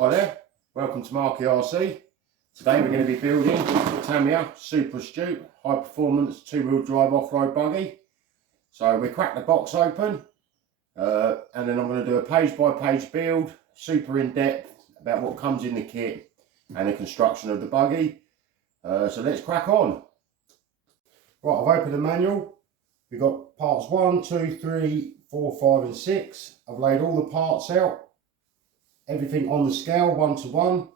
Hi there, welcome to Marky RC. Today we're going to be building the Tamiya super astute high performance two-wheel drive off-road buggy. So we cracked the box open and then I'm going to do a page-by-page build, super in-depth about what comes in the kit and the construction of the buggy. So let's crack on. Right, I've opened the manual. We've got parts 1, 2, 3, 4, 5 and 6. I've laid all the parts out. Everything on the scale 1 to 1.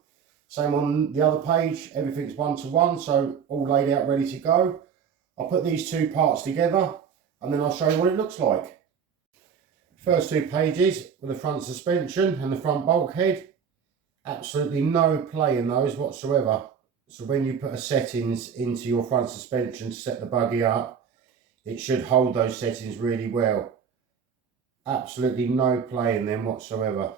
Same on the other page, everything's 1 to 1, so all laid out ready to go. I'll put these two parts together and then I'll show you what it looks like. First two pages with the front suspension and the front bulkhead. Absolutely no play in those whatsoever. So when you put a settings into your front suspension to set the buggy up, it should hold those settings really well. Absolutely no play in them whatsoever.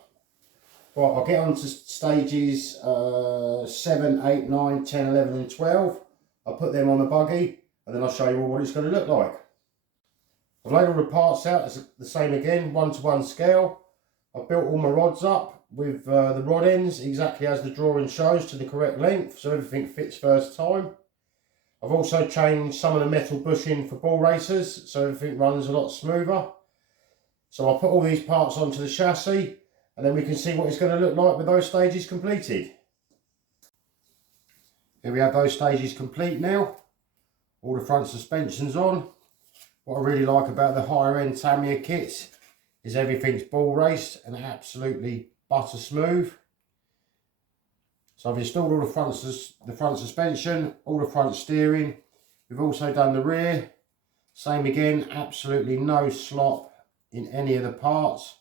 Right, I'll get on to stages 7, 8, 9, 10, 11 and 12. I'll put them on the buggy and then I'll show you what it's going to look like. I've laid all the parts out, it's the same again, 1 to 1 scale. I've built all my rods up with the rod ends exactly as the drawing shows to the correct length, so everything fits first time. I've also changed some of the metal bushing for ball racers so everything runs a lot smoother. So I'll put all these parts onto the chassis and then we can see what it's going to look like with those stages completed. Here we have those stages complete now. All the front suspension's on. What I really like about the higher end Tamiya kits is everything's ball raced and absolutely butter smooth. So I've installed all the front suspension, all the front steering. We've also done the rear. Same again, absolutely no slop in any of the parts.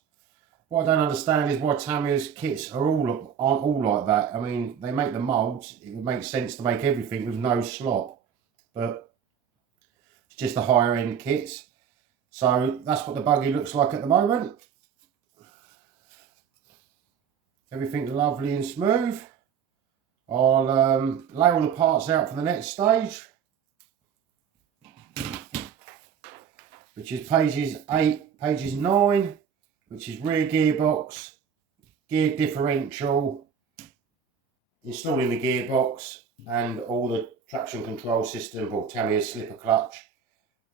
What I don't understand is why Tamiya's kits aren't all like that. I mean, they make the moulds. It would make sense to make everything with no slop, but it's just the higher end kits. So that's what the buggy looks like at the moment. Everything lovely and smooth. I'll lay all the parts out for the next stage, which is pages 8, pages 9. Which is rear gearbox, gear differential, installing the gearbox and all the traction control system or Tamiya's slipper clutch.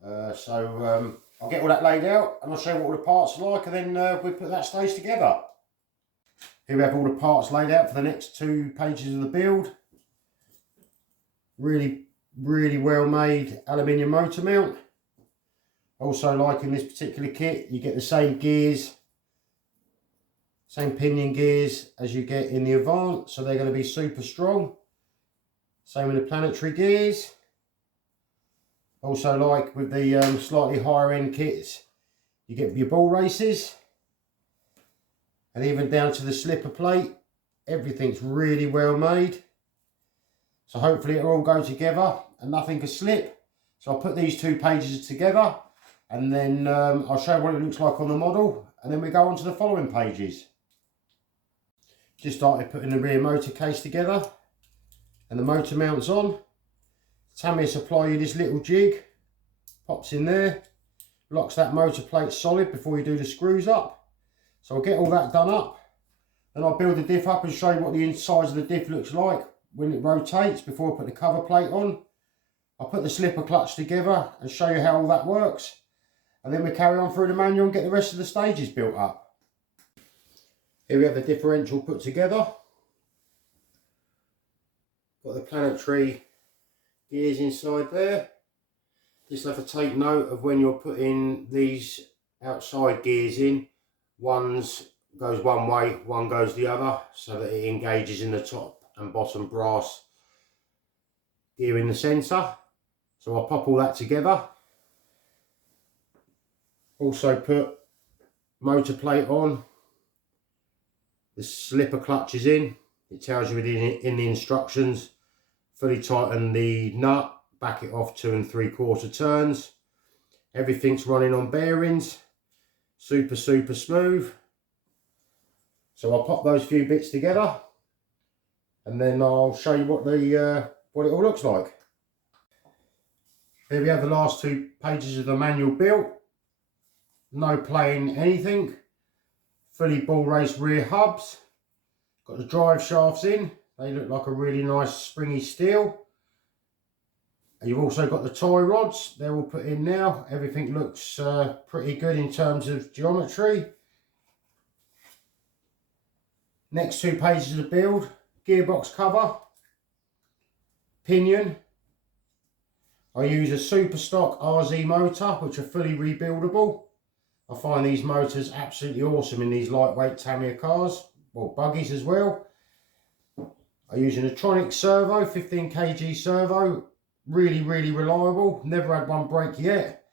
I'll get all that laid out and I'll show you what all the parts are like, and then we put that stage together. Here we have all the parts laid out for the next 2 pages of the build. Really well made aluminium motor mount. Also, like in this particular kit, you get the same gears, same pinion gears as you get in the Avant, so they're going to be super strong. Same with the planetary gears. Also, like with the slightly higher end kits, you get your ball races, and even down to the slipper plate, everything's really well made. So hopefully it'll all go together and nothing can slip. So I'll put these 2 pages together and then I'll show you what it looks like on the model, and then we go on to the following pages. Just started putting the rear motor case together and the motor mounts on. Tamiya supply you this little jig, pops in there, locks that motor plate solid before you do the screws up. So I'll get all that done up, then I'll build the diff up and show you what the inside of the diff looks like when it rotates before I put the cover plate on. I'll put the slipper clutch together and show you how all that works, and then we carry on through the manual and get the rest of the stages built up. Here we have the differential put together. Got the planetary gears inside there. Just have to take note of when you're putting these outside gears in. One goes one way, one goes the other, so that it engages in the top and bottom brass gear in the centre. So I'll pop all that together. Also put motor plate on. The slipper clutch is in. It tells you in the instructions. Fully tighten the nut, back it off 2 3/4 turns. Everything's running on bearings. Super smooth. So I'll pop those few bits together and then I'll show you what it all looks like. Here we have the last 2 pages of the manual built. No playing anything. Fully ball race rear hubs. Got the drive shafts in. They look like a really nice springy steel. And you've also got the tie rods. They're all put in now. Everything looks pretty good in terms of geometry. Next 2 pages of the build. Gearbox cover. Pinion. I use a super stock RZ motor, which are fully rebuildable. I find these motors absolutely awesome in these lightweight Tamiya cars, well, buggies as well. I use an Atronic servo, 15 kg servo, really reliable. Never had one break yet,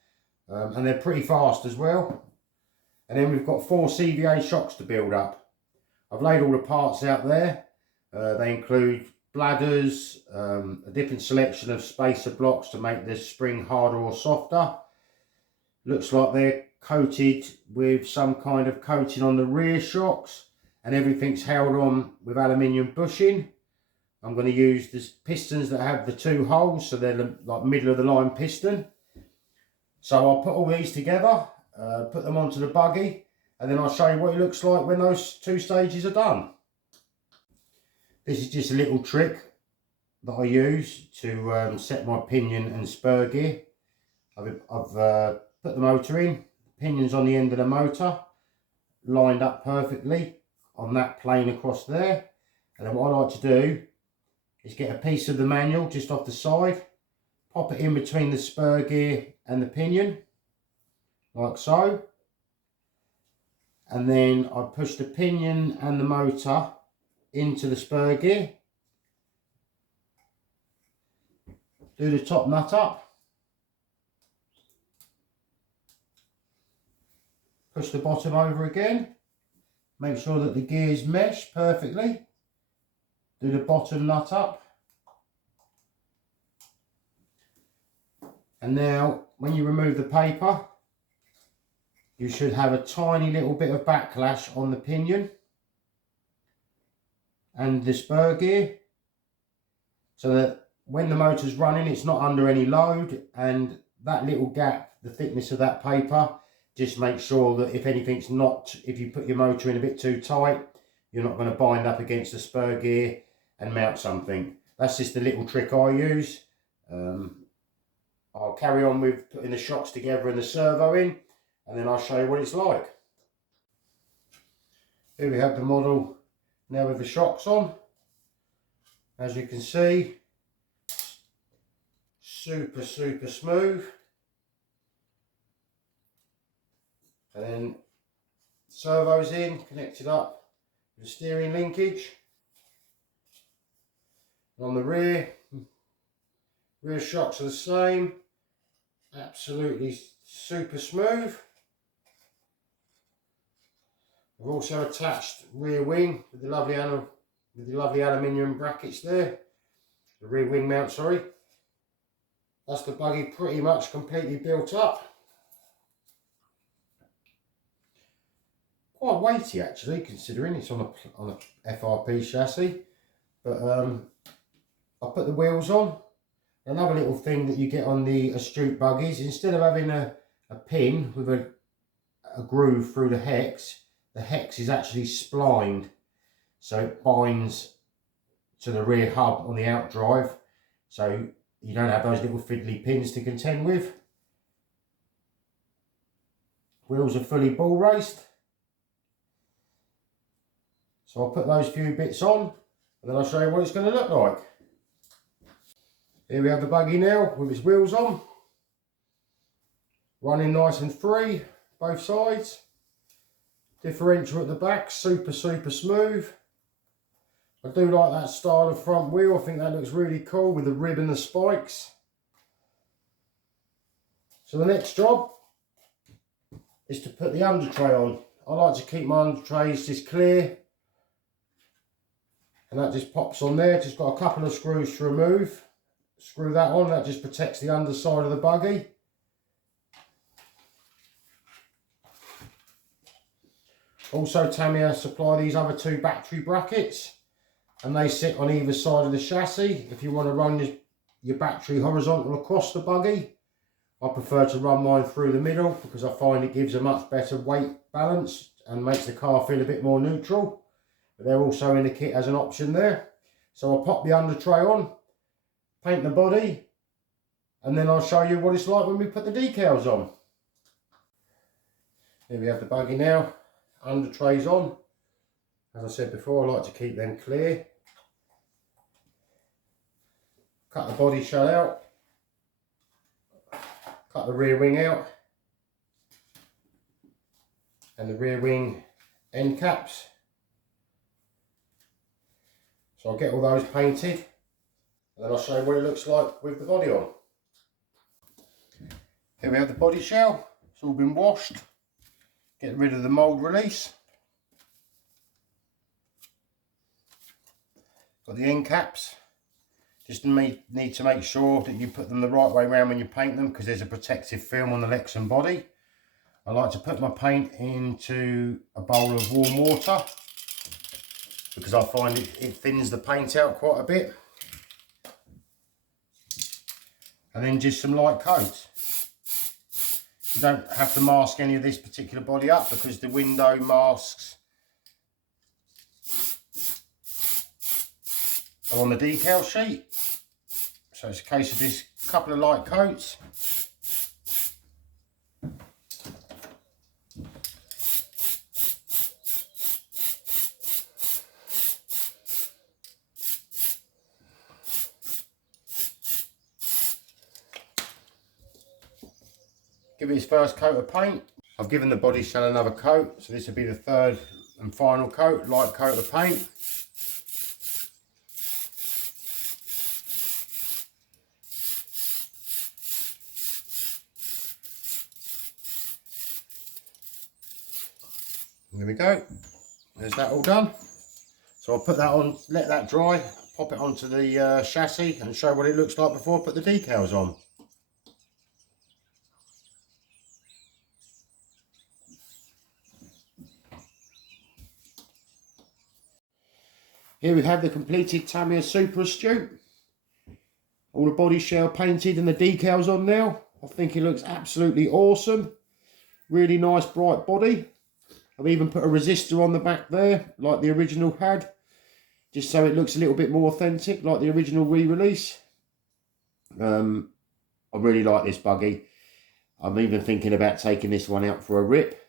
and they're pretty fast as well. And then we've got 4 CVA shocks to build up. I've laid all the parts out there. They include bladders, a different selection of spacer blocks to make the spring harder or softer. Looks like they're coated with some kind of coating on the rear shocks, and everything's held on with aluminium bushing. I'm going to use the pistons that have the 2 holes, so they're like middle of the line piston. So I'll put all these together, put them onto the buggy, and then I'll show you what it looks like when those 2 stages are done. This is just a little trick that I use to set my pinion and spur gear. I've put the motor in, pinions on the end of the motor, lined up perfectly on that plane across there. And then what I like to do is get a piece of the manual just off the side, pop it in between the spur gear and the pinion, like so. And then I push the pinion and the motor into the spur gear, do the top nut up, push the bottom over again, make sure that the gears mesh perfectly, do the bottom nut up, and now when you remove the paper you should have a tiny little bit of backlash on the pinion and the spur gear, so that when the motor's running it's not under any load, and that little gap, the thickness of that paper, just make sure that if anything's not, if you put your motor in a bit too tight, you're not going to bind up against the spur gear and mount something. That's just a little trick I use. I'll carry on with putting the shocks together and the servo in, and then I'll show you what it's like. Here we have the model now with the shocks on. As you can see, super smooth. And then servos in, connected up with the steering linkage. And on the rear shocks are the same, absolutely super smooth. We've also attached rear wing with the lovely aluminium brackets there. The rear wing mount, sorry. That's the buggy pretty much completely built up. Quite weighty actually, considering it's on a FRP chassis. But I'll put the wheels on. Another little thing that you get on the Astute buggies, instead of having a pin with a groove through the hex is actually splined, so it binds to the rear hub on the outdrive, so you don't have those little fiddly pins to contend with. Wheels are fully ball raced, so I'll put those few bits on and then I'll show you what it's going to look like. Here we have the buggy now with its wheels on, running nice and free, both sides. Differential at the back, super smooth. I do like that style of front wheel. I think that looks really cool with the rib and the spikes. So the next job is to put the under tray on. I like to keep my under trays just clear, and that just pops on there. Just got a couple of screws to remove. Screw that on, that just protects the underside of the buggy. Also, Tamiya supply these other 2 battery brackets, and they sit on either side of the chassis. If you want to run your battery horizontal across the buggy, I prefer to run mine through the middle because I find it gives a much better weight balance and makes the car feel a bit more neutral. but they're also in the kit as an option there. So I'll pop the under tray on, paint the body, and then I'll show you what it's like when we put the decals on. Here we have the buggy now, under trays on. As I said before, I like to keep them clear. Cut the body shell out, cut the rear wing out, and the rear wing end caps. So I'll get all those painted, and then I'll show you what it looks like with the body on. Here we have the body shell, it's all been washed. Get rid of the mould release. Got the end caps. Just need to make sure that you put them the right way around when you paint them, because there's a protective film on the Lexan body. I like to put my paint into a bowl of warm water because I find it thins the paint out quite a bit. And then just some light coats. You don't have to mask any of this particular body up because the window masks are on the decal sheet. So it's a case of this couple of light coats. Give it his first coat of paint. I've given the body shell another coat, so this will be the third and final coat, light coat of paint. There we go. There's that all done. So I'll put that on, let that dry, pop it onto the chassis and show what it looks like before I put the decals on. Here we have the completed Tamiya Super Astute. All the body shell painted and the decals on now. I think it looks absolutely awesome. Really nice bright body. I've even put a resistor on the back there, like the original had, just so it looks a little bit more authentic, like the original re-release. I really like this buggy. I'm even thinking about taking this one out for a rip.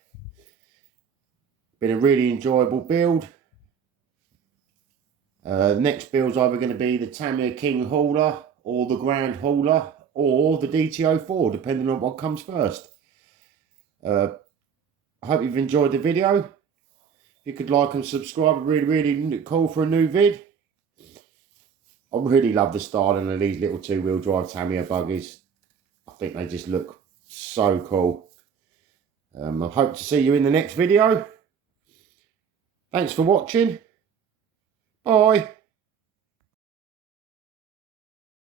Been a really enjoyable build. The next build's either going to be the Tamiya King Hauler or the Grand Hauler or the DT04, depending on what comes first. I hope you've enjoyed the video. If you could like and subscribe, I'd really cool for a new vid. I really love the styling of these little two-wheel drive Tamiya buggies. I think they just look so cool. I hope to see you in the next video. Thanks for watching. Bye.